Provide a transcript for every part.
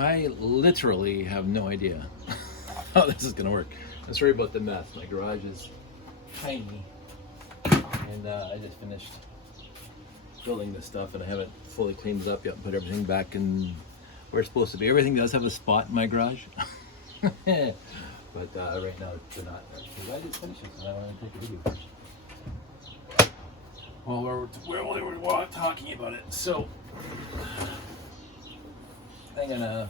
I literally have no idea how this is gonna work. I'm sorry about the mess. My garage is tiny, and I just finished building this stuff, and I haven't fully cleaned it up yet and put everything back in where it's supposed to be. Everything does have a spot in my garage, but right now they're not. Because I just finished it, and I want to take a video. Well, we're talking about it, so I don't know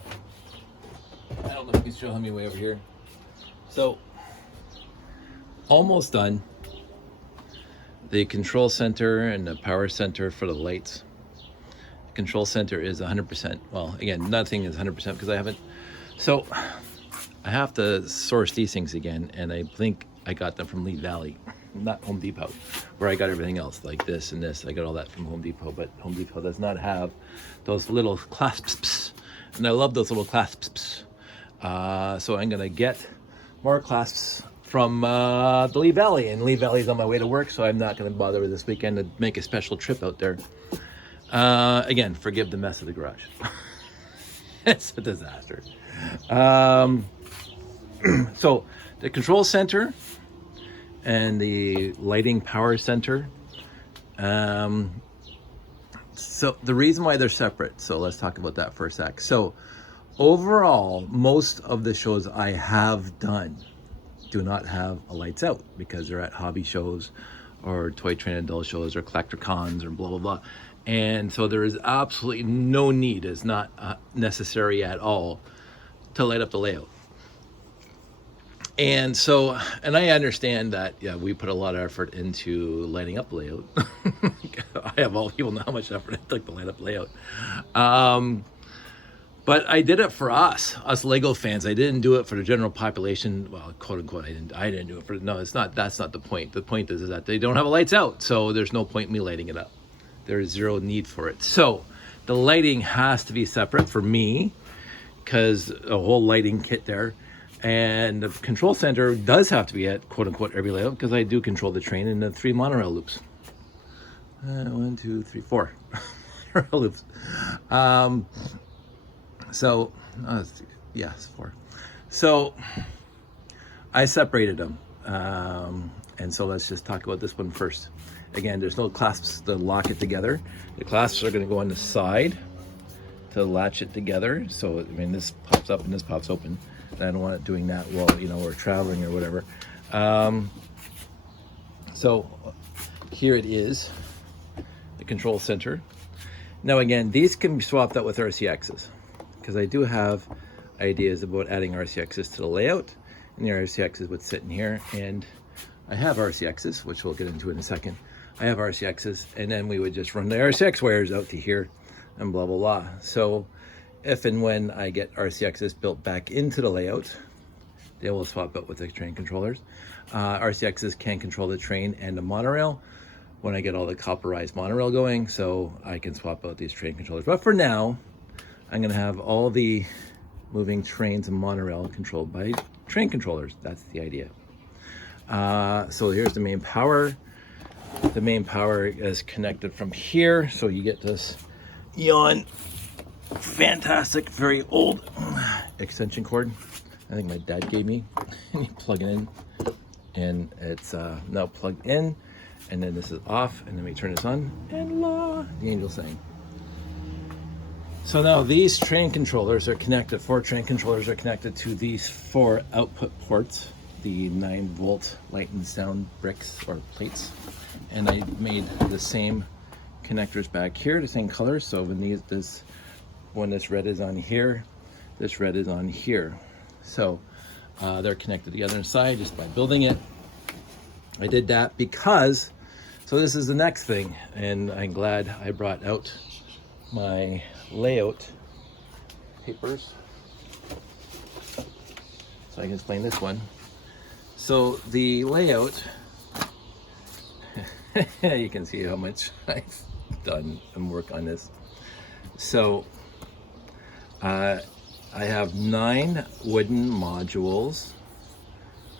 if you can show me way over here. So, almost done. The control center and the power center for the lights. The control center is 100%. Well, again, nothing is 100% because I haven't. So, I have to source these things again, and I think I got them from Lee Valley, not Home Depot, where I got everything else, like this and this. I got all that from Home Depot, but Home Depot does not have those little clasps, and I love those little clasps. So I'm gonna get more clasps from the Lee Valley, and Lee Valley's on my way to work, so I'm not gonna bother with this weekend to make a special trip out there. Again, forgive the mess of the garage. It's a disaster. So the control center and the lighting power center. So the reason why they're separate, so let's talk about that for a sec. So overall, most of the shows I have done do not have a lights out because they're at hobby shows or toy train and doll shows or collector cons or blah, blah, blah. And so there is absolutely no need, it's not necessary at all to light up the layout. And so, and I understand that, yeah, we put a lot of effort into lighting up the layout. I have all people know how much effort it took to light up the layout. But I did it for us Lego fans. I didn't do it for the general population. Well, quote unquote, I didn't do it for, no, it's not, that's not the point. The point is that they don't have a lights out. So there's no point in me lighting it up. There's zero need for it. So the lighting has to be separate for me because a whole lighting kit there. And the control center does have to be at quote unquote every layout because I do control the train in the 3 monorail loops. 1, 2, 3, 4 monorail loops. So, yes, 4. So I separated them. And so let's just talk about this one first. Again, there's no clasps to lock it together. The clasps are going to go on the side to latch it together. So, I mean, this pops up and this pops open. I don't want it doing that while, you know, we're traveling or whatever. So here it is, the control center. Now again, these can be swapped out with RCXs because I do have ideas about adding RCXs to the layout, and the RCXs would sit in here, and I have RCXs, which we'll get into in a second. I have RCXs, and then we would just run the RCX wires out to here and blah, blah, blah. So if and when I get RCXs built back into the layout, they will swap out with the train controllers. RCXs can control the train and the monorail when I get all the copperized monorail going, so I can swap out these train controllers. But for now, I'm gonna have all the moving trains and monorail controlled by train controllers. That's the idea. So here's the main power. The main power is connected from here, so you get this yawn fantastic, very old extension cord. I think my dad gave me. And you plug it in, and it's now plugged in. And then this is off, and then we turn this on, and la, the angel sang. So now these train controllers are connected. 4 train controllers are connected to these 4 output ports, the 9-volt light and sound bricks or plates. And I made the same connectors back here, the same colors. So when this red is on here, this red is on here. So they're connected together inside just by building it. I did that because, so this is the next thing, and I'm glad I brought out my layout papers so I can explain this one. So the layout, you can see how much I've done and work on this. So I have 9 wooden modules.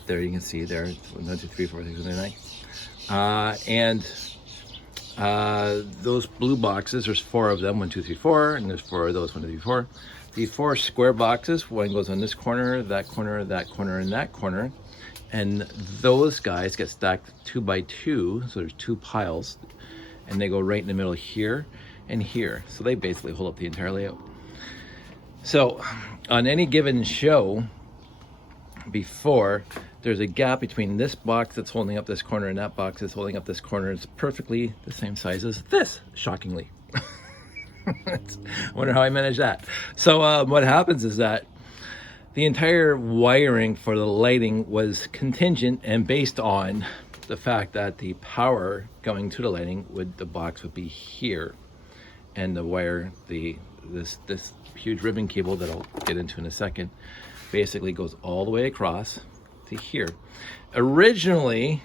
There you can see there, 1, 2, 3, 4, 5, 6, 7, 8, 9. Those blue boxes, there's 4 of them, 1, 2, 3, 4, and there's 4 of those, 1, 2, 3, 4. the 4 square boxes. One goes on this corner, that corner, that corner, and that corner. And those guys get stacked 2 by 2, so there's 2 piles, and they go right in the middle here and here. So they basically hold up the entire layout. So on any given show, before, there's a gap between this box that's holding up this corner and that box that's holding up this corner. It's perfectly the same size as this, shockingly. I wonder how I managed that. So what happens is that the entire wiring for the lighting was contingent and based on the fact that the power going to the lighting the box would be here, and the wire, this huge ribbon cable that I'll get into in a second, basically goes all the way across to here. Originally,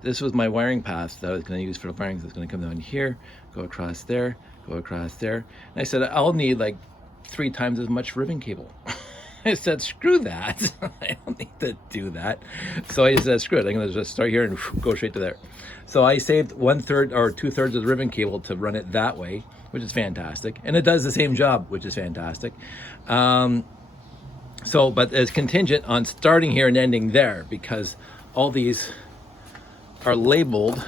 this was my wiring path that I was going to use for the wiring. So it's going to come down here, go across there, go across there. And I said, I'll need like 3 times as much ribbon cable. I said, screw that. I don't need to do that. So I just said, screw it. I'm going to just start here and go straight to there. So I saved 1/3 or 2/3 of the ribbon cable to run it that way, which is fantastic. And it does the same job, which is fantastic. But it's contingent on starting here and ending there, because all these are labeled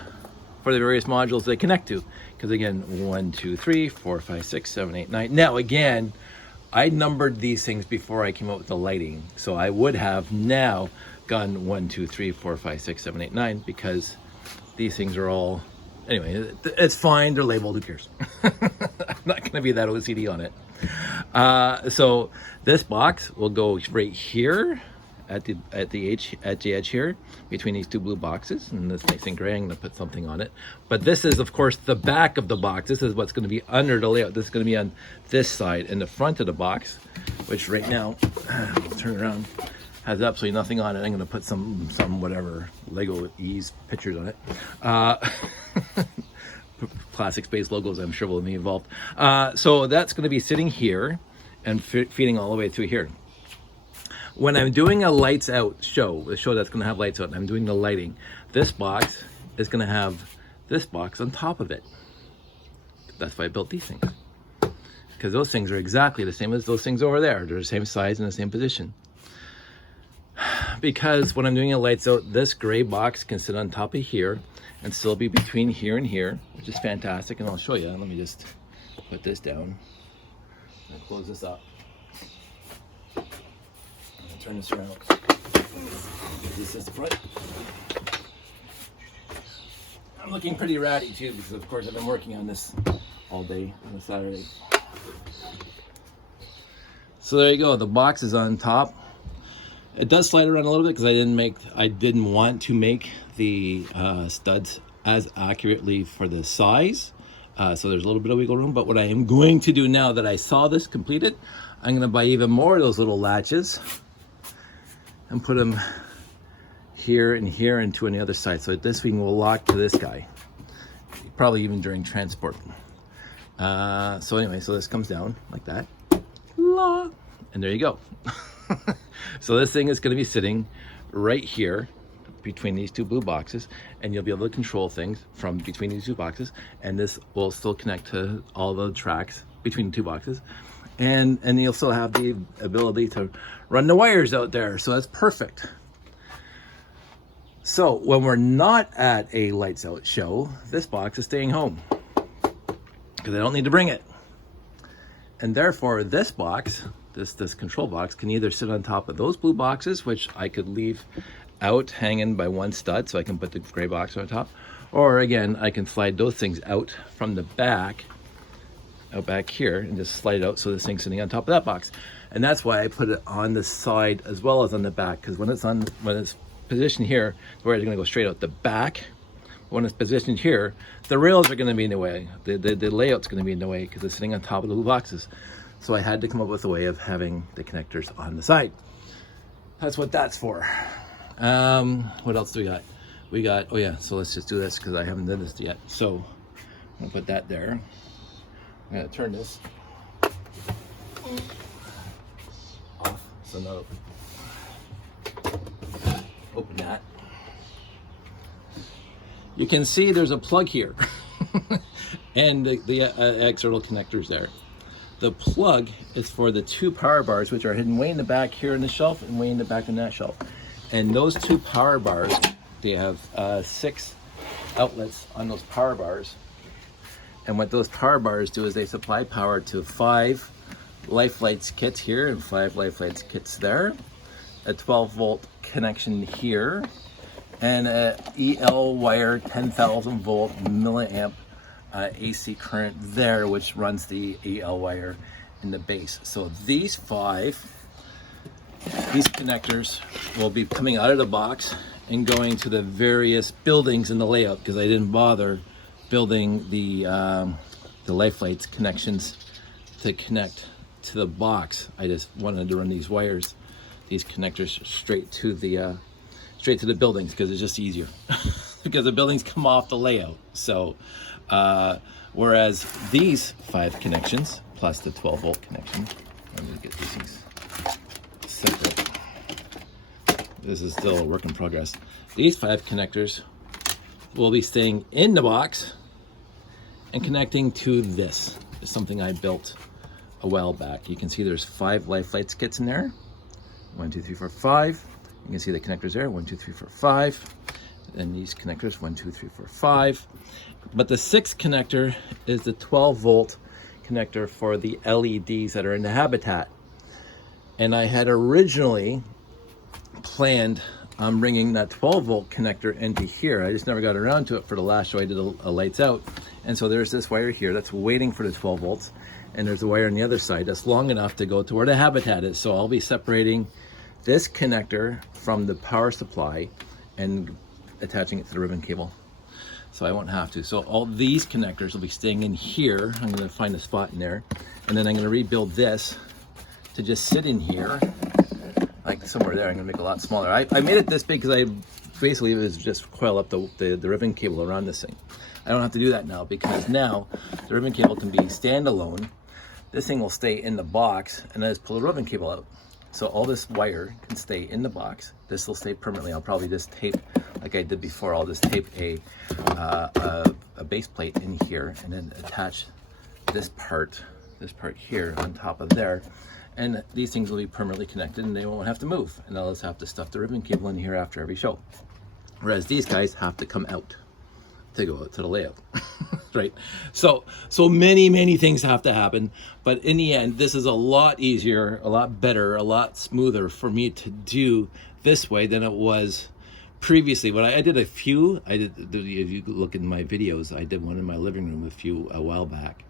for the various modules they connect to. Because again, 1, 2, 3, 4, 5, 6, 7, 8, 9. Now again, I numbered these things before I came up with the lighting. So I would have now gone 1, 2, 3, 4, 5, 6, 7, 8, 9, because these things are all, anyway, it's fine, they're labeled, who cares? I'm not gonna be that OCD on it. So this box will go right here at the edge here between these 2 blue boxes, and this nice and gray. I'm gonna put something on it. But this is of course the back of the box. This is what's gonna be under the layout. This is gonna be on this side, and the front of the box, which right now, I'll turn around, has absolutely nothing on it. I'm gonna put some whatever Lego Ease pictures on it. Classic space logos, I'm sure, will be involved. So that's going to be sitting here and feeding all the way through here. When I'm doing a lights out show, a show that's going to have lights out, and I'm doing the lighting, this box is going to have this box on top of it. That's why I built these things, because those things are exactly the same as those things over there. They're the same size and the same position. Because when I'm doing a lights out, this gray box can sit on top of here and still be between here and here, which is fantastic. And I'll show you. Let me just put this down and close this up. Turn this around. This is the front. I'm looking pretty ratty too, because of course I've been working on this all day on a Saturday. So there you go. The box is on top. It does slide around a little bit because I didn't want to make the studs as accurately for the size. So there's a little bit of wiggle room. But what I am going to do now that I saw this completed, I'm going to buy even more of those little latches and put them here and here and two on the other side. So this thing will lock to this guy, probably even during transport. So anyway, so this comes down like that. And there you go. So this thing is going to be sitting right here between these 2 blue boxes, and you'll be able to control things from between these 2 boxes, and this will still connect to all the tracks between the 2 boxes, and you'll still have the ability to run the wires out there. So that's perfect. So when we're not at a lights out show, this box is staying home because I don't need to bring it, and therefore this box, this control box, can either sit on top of those blue boxes, which I could leave out hanging by 1 stud so I can put the gray box on top, or again I can slide those things out from the back, out back here, and just slide it out so this thing's sitting on top of that box. And that's why I put it on the side as well as on the back, because when it's positioned here, the wires are going to go straight out the back. When it's positioned here, the rails are going to be in the way, the layout's going to be in the way because it's sitting on top of the blue boxes. So I had to come up with a way of having the connectors on the side. That's what that's for. What else do we got? We got, oh yeah, so let's just do this because I haven't done this yet. So I'm gonna put that there. I'm gonna turn this off. So no, open that. You can see there's a plug here and the external connectors there. The plug is for the 2 power bars, which are hidden way in the back here in the shelf and way in the back in that shelf. And those 2 power bars, they have 6 outlets on those power bars. And what those power bars do is they supply power to 5 LifeLights kits here and 5 LifeLights kits there, a 12-volt connection here, and a EL wire 10,000 volt milliamp AC current there, which runs the EL wire in the base. So these connectors will be coming out of the box and going to the various buildings in the layout, because I didn't bother building the LifeLights connections to connect to the box. I just wanted to run these wires, these connectors straight to the buildings, because it's just easier because the buildings come off the layout. So whereas these 5 connections plus the 12-volt connection, let me get these things separate. This is still a work in progress. These 5 connectors will be staying in the box and connecting to this. It's something I built a while back. You can see there's 5 LifeLights kits in there. 1, 2, 3, 4, 5. You can see the connectors there. 1, 2, 3, 4, 5. And these connectors, 1, 2, 3, 4, 5. But the 6th connector is the 12-volt connector for the LEDs that are in the habitat. And I had originally planned on bringing that 12-volt connector into here. I just never got around to it for the last show. I did a lights out. And so there's this wire here that's waiting for the 12 volts. And there's a wire on the other side that's long enough to go to where the habitat is. So I'll be separating this connector from the power supply and attaching it to the ribbon cable. So I won't have to. So all these connectors will be staying in here. I'm going to find a spot in there. And then I'm going to rebuild this to just sit in here, like somewhere there. I'm going to make it a lot smaller. I made it this big because I basically was just coil up the ribbon cable around this thing. I don't have to do that now, because now the ribbon cable can be standalone. This thing will stay in the box, and I just pull the ribbon cable out. So all this wire can stay in the box. This will stay permanently. I'll probably just tape, like I did before, I'll just tape a base plate in here and then attach this part here on top of there. And these things will be permanently connected and they won't have to move. And I'll just have to stuff the ribbon cable in here after every show. Whereas these guys have to come out to go out to the layout. Right? So many things have to happen, but in the end, this is a lot easier, a lot better, a lot smoother for me to do this way than it was previously. But I did a few. If you look in my videos, I did one in my living room a while back.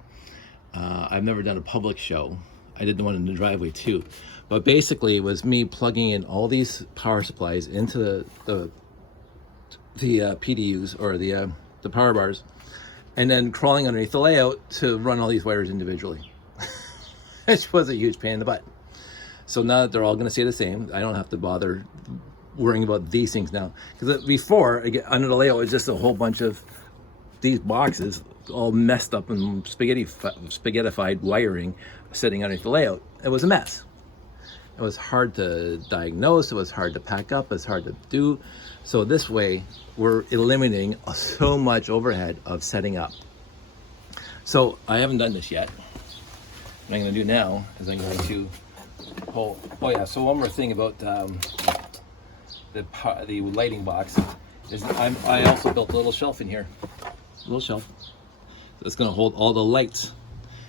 I've never done a public show. I did the one in the driveway too. But basically, it was me plugging in all these power supplies into the PDUs, or the power bars, and then crawling underneath the layout to run all these wires individually. Which was a huge pain in the butt. So now that they're all going to stay the same, I don't have to bother worrying about these things now. Because before, under the layout was just a whole bunch of these boxes all messed up and spaghettified wiring sitting underneath the layout. It was a mess. It was hard to diagnose, it was hard to pack up, it's hard to do. So this way, we're eliminating so much overhead of setting up. So I haven't done this yet. What I'm going to do now is I'm going to pull. Oh yeah, so one more thing about the lighting box is I also built a little shelf in here. A little shelf. So it's going to hold all the lights.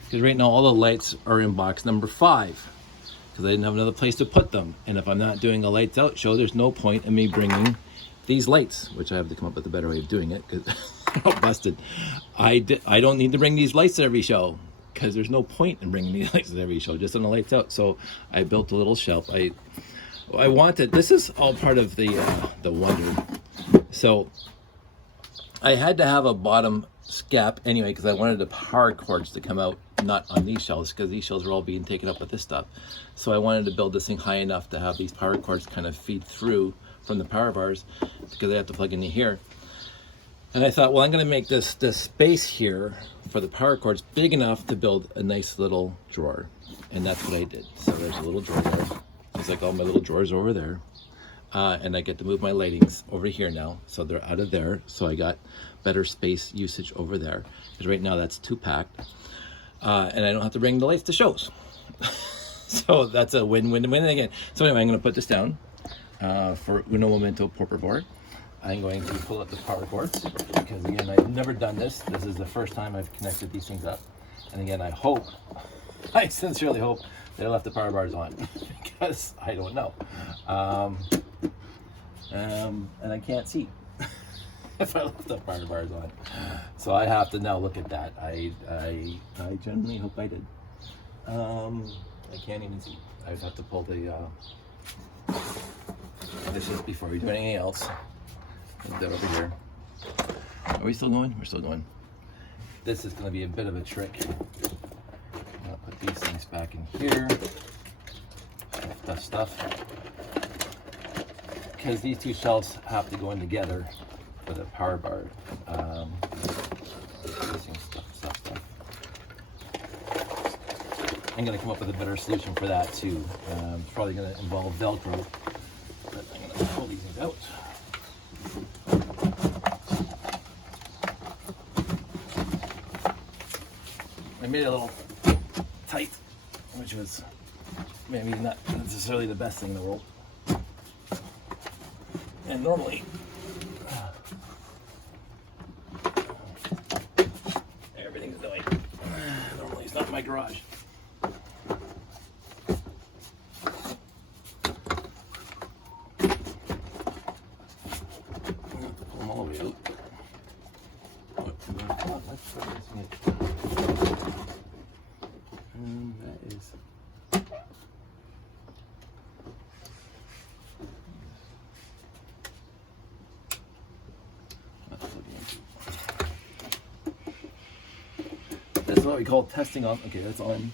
Because right now all the lights are in box number 5. Because I didn't have another place to put them. And if I'm not doing a lights out show, there's no point in me bringing these lights, which I have to come up with a better way of doing it because I'm all busted. I don't need to bring these lights to every show because there's no point in bringing these lights to every show, just on the lights out. So I built a little shelf. I wanted, this is all part of the wonder. So I had to have a bottom gap anyway because I wanted the power cords to come out, not on these shelves, because these shelves are all being taken up with this stuff. So I wanted to build this thing high enough to have these power cords kind of feed through from the power bars, because I have to plug into here. And I thought, well, I'm going to make this space here for the power cords big enough to build a nice little drawer. And that's what I did. So there's a little drawer there. It's like all my little drawers over there. And I get to move my lightings over here now. So they're out of there. So I got better space usage over there. Because right now that's too packed. and I don't have to bring the lights to shows. So that's a win-win-win again. So anyway, I'm going to put this down for uno momento, por favor. I'm going to pull up the power cords because again, I've never done this. This is the first time I've connected these things up. And again, I sincerely hope they left the power bars on because I don't know. And I can't see if I left the power bars on. So I have to now look at that. I genuinely hope I did. I can't even see. I have to pull the this is before we do anything else. Put that over here. Are we still going? We're still going. This is going to be a bit of a trick. I'll put these things back in here. Stuff. Because these two shelves have to go in together for the power bar. Stuff. I'm going to come up with a better solution for that too. It's probably going to involve Velcro, but I'm going to pull these things out. I made it a little tight, which was maybe not necessarily the best thing in the world. And normally, everything's annoying. Normally it's not in my garage. Pull them all the way out. And that is that's what we call testing on. Okay, that's on. And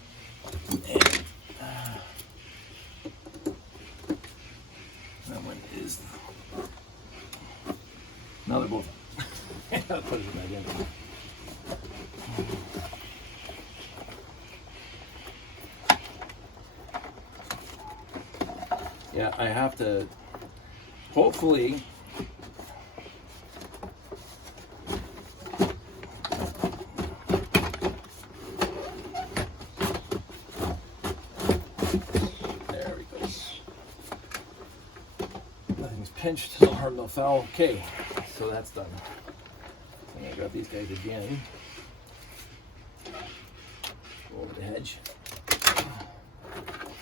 that one is. Now they're both on. I'll put it back in. Yeah, I have to hopefully there we go. Nothing's pinched, no harm, no foul. Okay, so that's done. I'm gonna grab these guys again. Go over the hedge.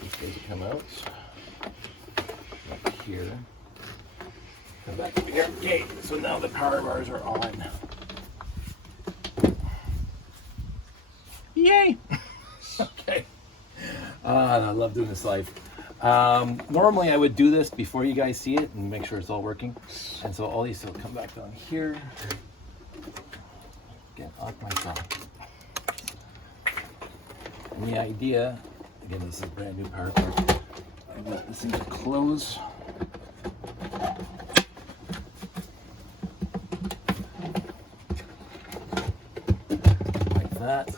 These guys will come out. Here. Come back over here. Okay, so now the power bars are on. Yay! Okay. I love doing this live. Normally I would do this before you guys see it and make sure it's all working. And so all these will come back down here. Get off my phone. And the idea, again, this is a brand new power cord. I want this thing to close. Like that.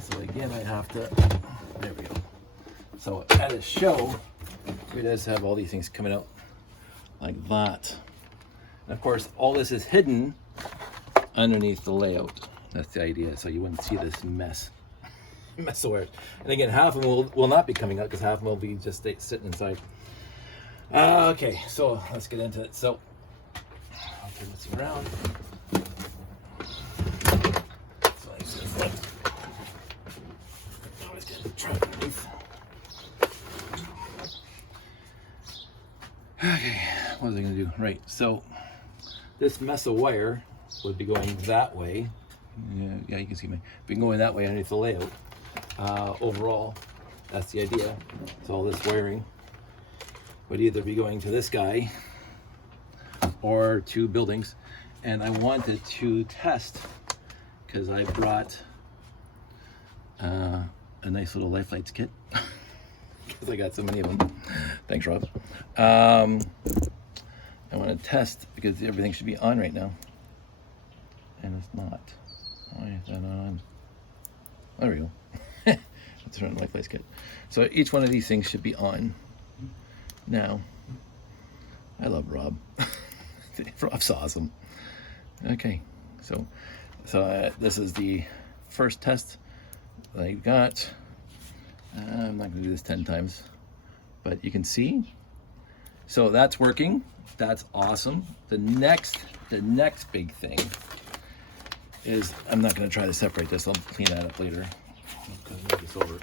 So again, I have to, there we go. So at a show, we just have all these things coming out like that. And of course, all this is hidden underneath the layout. That's the idea. So you wouldn't see this mess of wires. And again, half of them will not be coming out because half of them will be just sitting inside. Okay, so let's get into it. So I'll turn this around. So I just always gonna try underneath. Okay, what was I gonna do? Right, so this mess of wire would be going that way. Yeah, you can see me. Been going that way underneath the layout. Overall, that's the idea. So all this wiring would either be going to this guy or to buildings. And I wanted to test because I brought a nice little life lights kit because I got so many of them. Thanks, Rob. I want to test because everything should be on right now, and it's not. Why is that on? There we go. Let's run my place kit. So each one of these things should be on. Now, I love Rob. Rob's awesome. Okay, so So this is the first test that I got. I'm not gonna do this 10 times, but you can see. So that's working. That's awesome. The next big thing is, I'm not gonna try to separate this. I'll clean that up later. I'll move this over.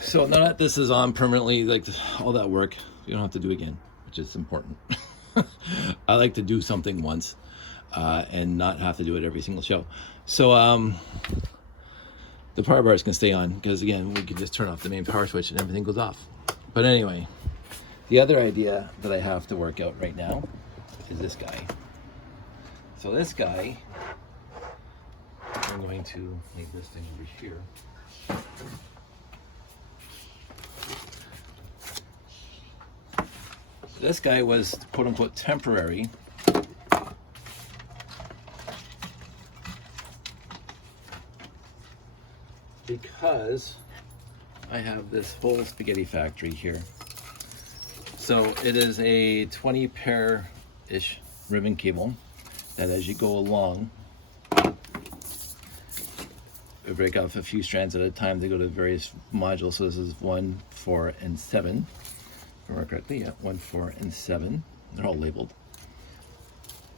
So now that this is on permanently, like all that work, you don't have to do again, which is important. I like to do something once and not have to do it every single show. So the power bar is going to stay on because, again, we can just turn off the main power switch and everything goes off. But anyway, the other idea that I have to work out right now is this guy. So this guy, I'm going to leave this thing over here. This guy was quote unquote temporary. Because I have this whole spaghetti factory here. So it is a 20 pair-ish ribbon cable that, as you go along, we break off a few strands at a time to go to various modules. So this is 1, 4, and 7. If I remember correctly, yeah, 1, 4, and 7. They're all labeled.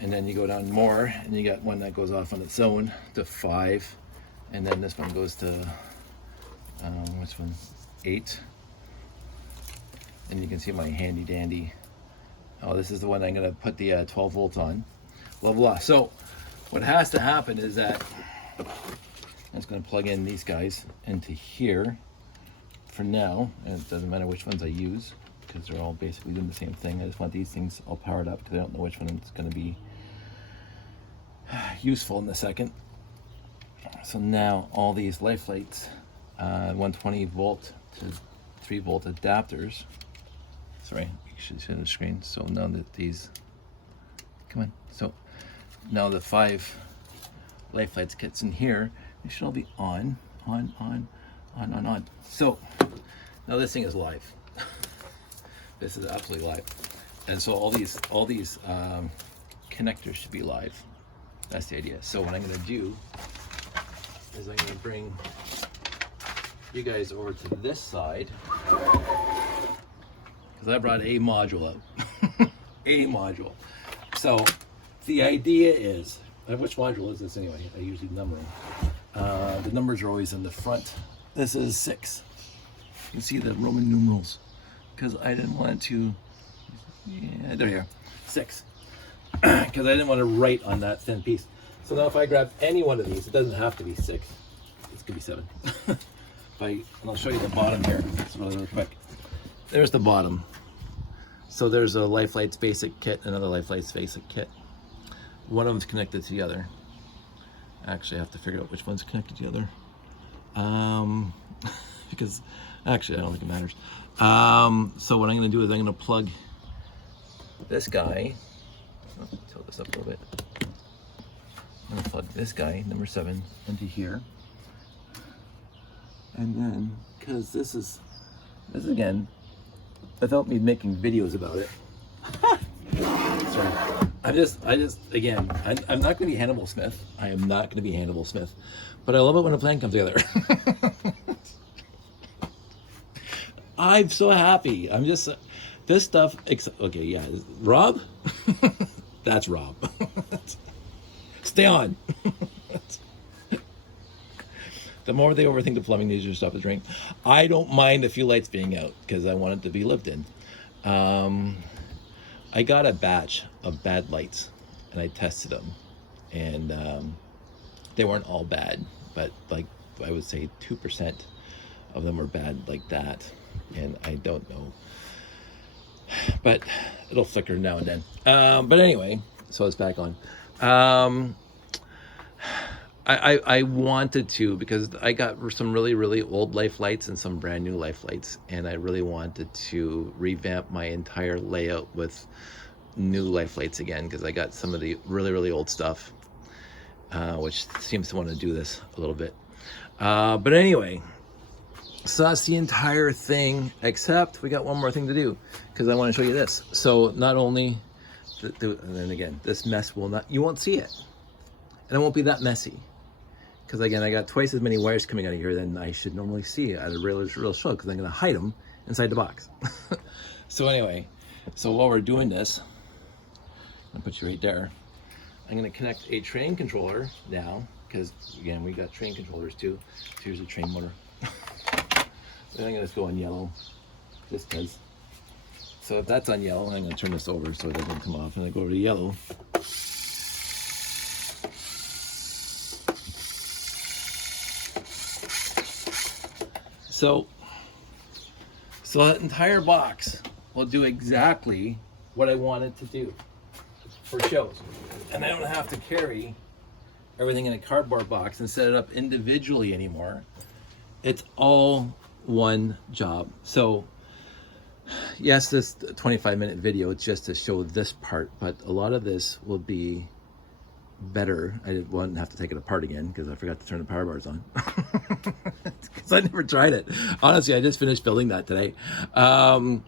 And then you go down more, and you got one that goes off on its own to 5. And then this one goes to, which one? 8. And you can see my handy dandy. Oh, this is the one I'm going to put the 12 volts on. Blah, blah. So what has to happen is that I'm just going to plug in these guys into here for now. And it doesn't matter which ones I use because they're all basically doing the same thing. I just want these things all powered up because I don't know which one is going to be useful in a second. So now all these life lights, 120 volt to 3 volt adapters. Sorry, you should see the screen. So now that these, come on. So now the 5 life lights kits in here, they should all be on. So now this thing is live. This is absolutely live. And so all these connectors should be live. That's the idea. So what I'm gonna do is I'm going to bring you guys over to this side because I brought a module out. A module. So the idea is, which module is this anyway? I usually number them. The numbers are always in the front. This is 6. You can see the Roman numerals because I didn't want to, yeah, there you are, 6. Because I didn't want to write on that thin piece. So now if I grab any one of these, it doesn't have to be 6. It could be 7. And I'll show you the bottom here. So really quick. There's the bottom. So there's a Life Lights basic kit, another Life Lights basic kit. One of them's connected to the other. Actually, I have to figure out which one's connected to the other. Because actually, I don't think it matters. So what I'm going to do is I'm going to plug this guy. Tilt this up a little bit. I'm going to plug this guy, number 7, into here. And then, because this is again, without me making videos about it. Sorry. I just, again, I'm not going to be Hannibal Smith. I am not going to be Hannibal Smith. But I love it when a plan comes together. I'm so happy. I'm just, this stuff, okay, yeah. Rob? That's Rob. Stay on. The more they overthink the plumbing, the easier stuff to drink. I don't mind a few lights being out because I want it to be lived in. I got a batch of bad lights and I tested them, and they weren't all bad, but like I would say 2% of them were bad like that, and I don't know, but it'll flicker now and then. But anyway, so it's back on. I wanted to, because I got some really old life lights and some brand new life lights, and I really wanted to revamp my entire layout with new life lights again, because I got some of the really old stuff, which seems to want to do this a little bit. But anyway, So that's the entire thing, except we got one more thing to do, because I want to show you this. So not only, and then again, this mess will not, you won't see it. And it won't be that messy. Because again, I got twice as many wires coming out of here than I should normally see at a real show, because I'm going to hide them inside the box. So anyway, so while we're doing this, I'll put you right there. I'm going to connect a train controller now, because again, we got train controllers too. So here's a train motor. And I'm going to go on yellow, just because. So if that's on yellow, I'm going to turn this over so it doesn't come off, and I go over to yellow. So that entire box will do exactly what I want it to do for shows. And I don't have to carry everything in a cardboard box and set it up individually anymore. It's all one job. So yes, this 25-minute video is just to show this part, but a lot of this will be better. I wouldn't have to take it apart again because I forgot to turn the power bars on. Because I never tried it. Honestly, I just finished building that today. I'm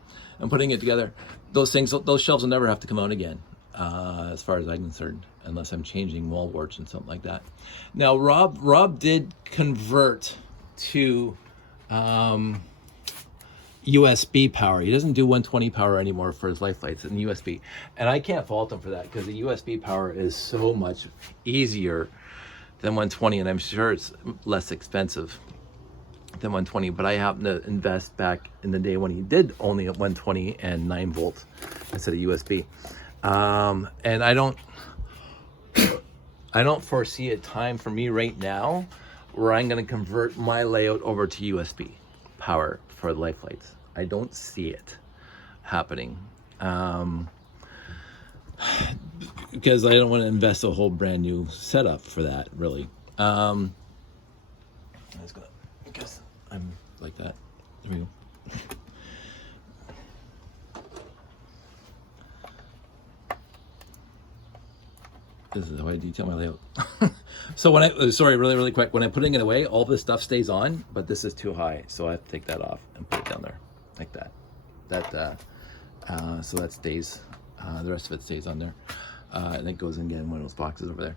putting it together. Those shelves will never have to come out again, as far as I'm concerned, unless I'm changing wall warts and something like that. Now, Rob did convert to USB power. He doesn't do 120 power anymore for his life lights and USB. And I can't fault him for that, because the USB power is so much easier than 120, and I'm sure it's less expensive than 120. But I happen to invest back in the day when he did only at 120 and 9 volt instead of USB. And I don't foresee a time for me right now where I'm going to convert my layout over to USB power for the life lights. I don't see it happening, because I don't want to invest a whole brand new setup for that, really. I guess I'm like that. There we go. This is how I detail my layout. So when really quick, when I'm putting it away, all this stuff stays on, but this is too high, so I have to take that off and put it down there, like that. So that stays. The rest of it stays on there, and it goes in again in one of those boxes over there.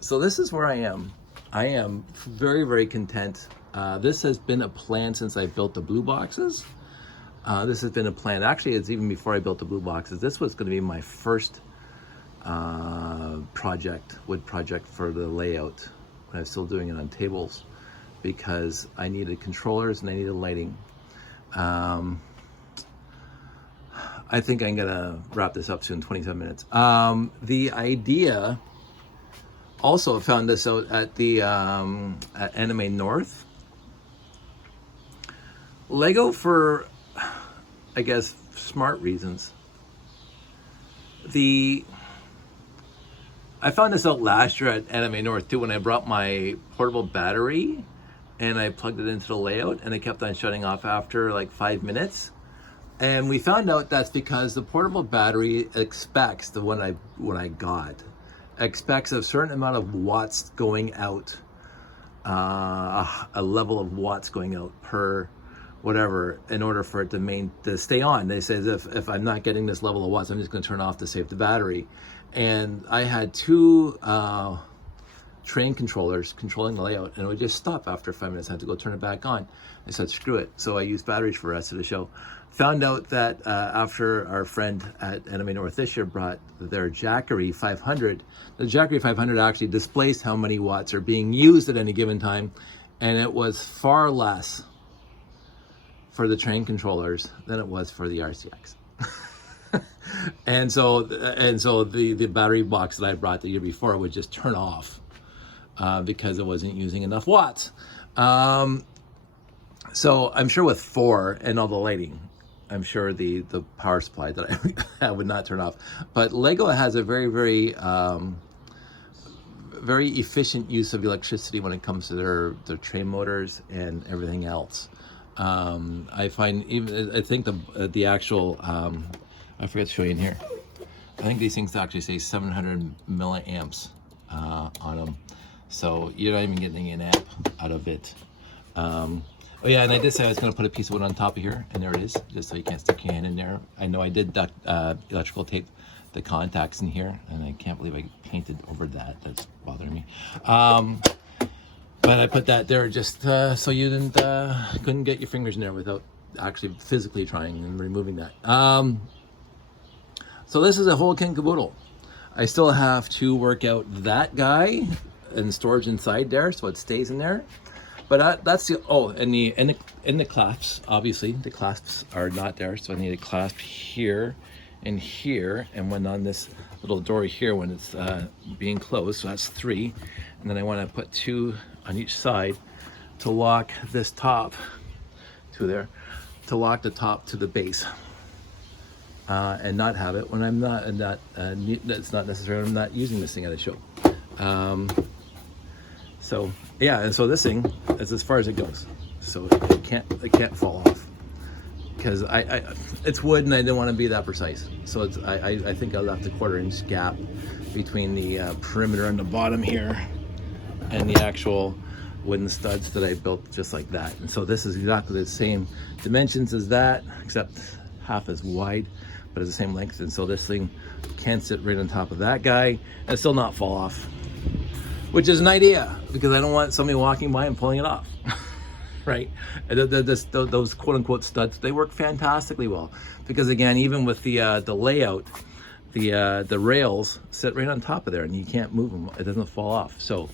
So this is where I am. I am very, very content. This has been a plan since I built the blue boxes. This has been a plan. Actually, it's even before I built the blue boxes. This was going to be my first wood project for the layout when I was still doing it on tables, because I needed controllers and I needed lighting. I think I'm gonna wrap this up soon, 27 minutes. The idea, also found this out at the at Anime North. Lego, for I guess smart reasons. I found this out last year at Anime North too, when I brought my portable battery and I plugged it into the layout, and it kept on shutting off after like 5 minutes. And we found out that's because the portable battery expects, the one I got, expects a certain amount of watts going out, a level of watts going out per whatever, in order for it to stay on. They say if I'm not getting this level of watts, I'm just going to turn off to save the battery. And I had 2 train controllers controlling the layout, and it would just stop after 5 minutes. I had to go turn it back on. I said, screw it. So I used batteries for the rest of the show. Found out that after our friend at Anime North this year brought their Jackery 500, the Jackery 500 actually displays how many watts are being used at any given time, and it was far less for the train controllers than it was for the RCX. and so the battery box that I brought the year before would just turn off because it wasn't using enough watts. So I'm sure with 4 and all the lighting, I'm sure the power supply that I would not turn off. But Lego has a very, very very efficient use of electricity when it comes to their train motors and everything else. I find I think the actual I forget to show you in here. I think these things actually say 700 milliamps on them. So you're not even getting an amp out of it. Oh yeah, and I did say I was going to put a piece of wood on top of here, and there it is, just so you can't stick your hand in there. I know I did electrical tape the contacts in here, and I can't believe I painted over that. That's bothering me. But I put that there just so you couldn't get your fingers in there without actually physically trying and removing that. So this is a whole kit and caboodle. I still have to work out that guy and storage inside there, so it stays in there. But that's the and the clasps. Obviously, the clasps are not there, so I need a clasp here and here, and one on this little door here when it's being closed. So that's 3, and then I want to put 2 on each side to lock this top to there, to lock the top to the base, and not have it when I'm not, and that it's not necessary. I'm not using this thing at a show. So yeah, and so this thing is as far as it goes. So it can't fall off because it's wood and I didn't want to be that precise. So it's I think I left a 1/4-inch gap between the perimeter on the bottom here and the actual wooden studs that I built just like that. And so this is exactly the same dimensions as that, except half as wide, but it's the same length. And so this thing can sit right on top of that guy and still not fall off, which is an idea because I don't want somebody walking by and pulling it off. Right? Those quote-unquote studs, they work fantastically well because again, even with the layout, the rails sit right on top of there and you can't move them. It doesn't fall off. So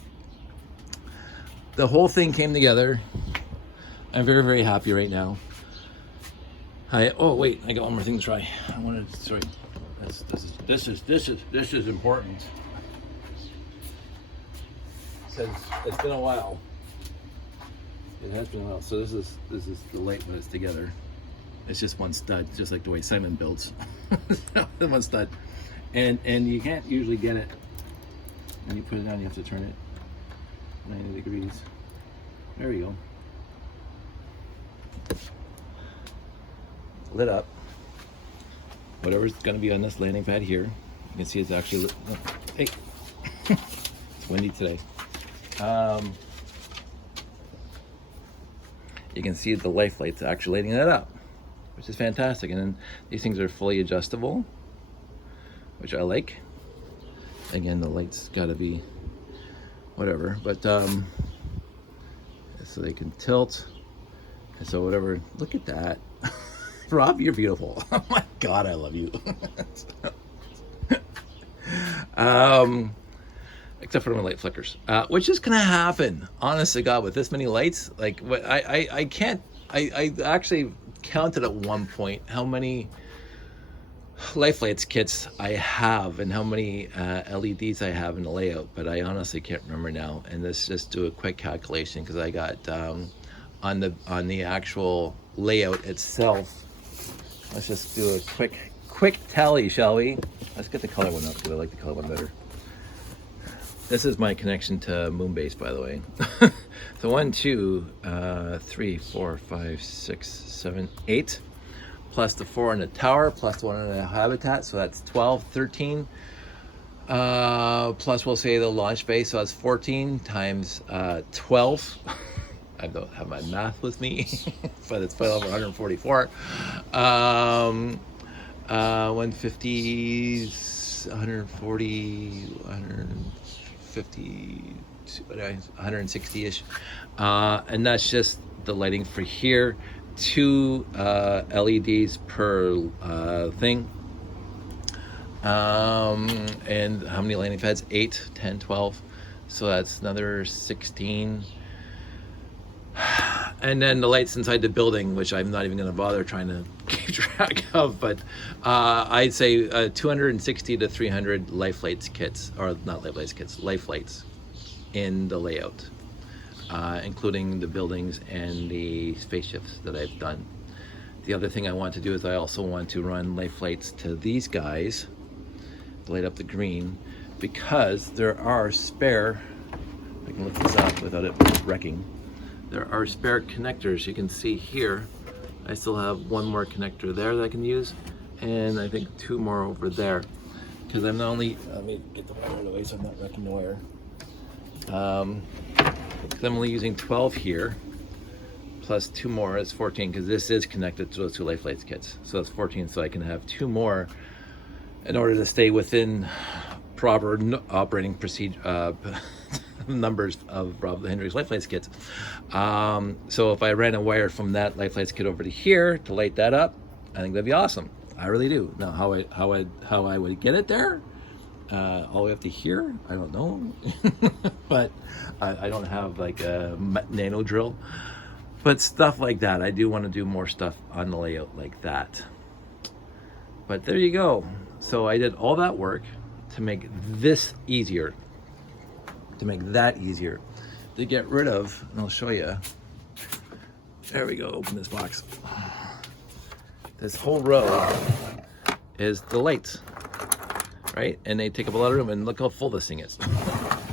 the whole thing came together. I'm very, very happy right now. Oh wait, I got one more thing to try. This is important because it's been a while. It has been a while. So this is the light when it's together. It's just one stud, just like the way Simon builds. One stud, and you can't usually get it. When you put it down, you have to turn it 90 degrees. There we go. Lit up. Whatever's going to be on this landing pad here, you can see it's actually lit. Oh, hey, it's windy today. You can see the life lights actually lighting it up, which is fantastic. And then these things are fully adjustable, which I like. Again, the light's got to be whatever, but so they can tilt. And so whatever, look at that. Rob, you're beautiful. Oh my God, I love you. Except for when the light flickers, which is gonna happen. Honest to God, with this many lights, like what I can't. I actually counted at one point how many life lights kits I have and how many LEDs I have in the layout, but I honestly can't remember now. And let's just do a quick calculation because I got on the actual layout itself. Let's just do a quick tally, shall we? Let's get the color one up because I like the color one better. This is my connection to Moonbase, by the way. So 1, 2, 3, 4, 5, 6, 7, 8, plus the 4 in the tower, plus the 1 in the habitat, so that's 12, 13. Plus we'll say the launch base, so that's 14 times 12. I don't have my math with me, but it's 12 over 144. 150, 140, 150, 160-ish. And that's just the lighting for here. 2 LEDs per thing. And how many landing pads? 8, 10, 12. So that's another 16. And then the lights inside the building, which I'm not even going to bother trying to keep track of, but I'd say 260 to 300 life lights kits, or not life lights kits, life lights in the layout, including the buildings and the spaceships that I've done. The other thing I want to do is I also want to run life lights to these guys to light up the green, because there are spare, I can look this up without it wrecking. There are spare connectors. You can see here, I still have 1 more connector there that I can use, and I think 2 more over there. Because I'm not only, let me get the wire out of the way so I'm not wrecking the wire. 'cause I'm only using 12 here, plus 2 more is 14, because this is connected to those 2 light flights kits. So that's 14, so I can have 2 more in order to stay within proper operating procedure numbers of Rob the Henry's light flights kits. So if I ran a wire from that light flights kit over to here to light that up, I think that'd be awesome. I really do. Now how I would get it there, all the way up to here, I don't know. But I don't have like a nano drill. But stuff like that, I do want to do more stuff on the layout like that. But there you go. So I did all that work to make this easier, to make that easier, to get rid of, and I'll show you. There we go, open this box. This whole row is the lights, right? And they take up a lot of room, and look how full this thing is.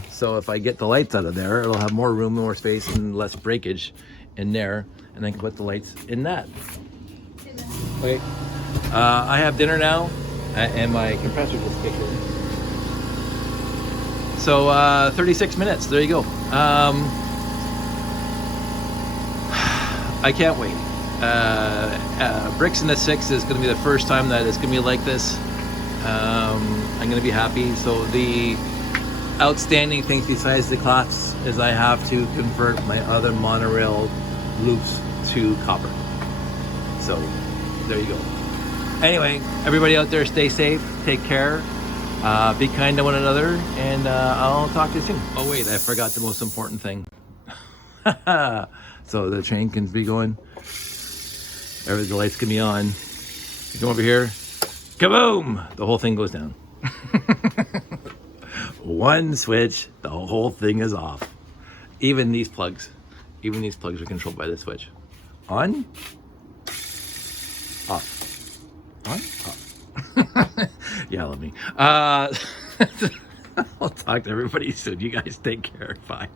So if I get the lights out of there, it'll have more room, more space, and less breakage in there, and I can put the lights in that. Okay, I have dinner now, and my compressor just kicked in. So 36 minutes, there you go. I can't wait. Bricks in the 6 is gonna be the first time that it's gonna be like this. I'm gonna be happy. So the outstanding things besides the cloths is I have to convert my other monorail loops to copper. So there you go. Anyway, everybody out there, stay safe, take care, be kind to one another, and I'll talk to you soon. Oh wait, I forgot the most important thing. So the train can be going, the lights can be on. You come over here, kaboom, the whole thing goes down. One switch, the whole thing is off. Even these plugs are controlled by this switch. On, off, on, off. Yell at me. I'll talk to everybody soon. You guys take care. Bye.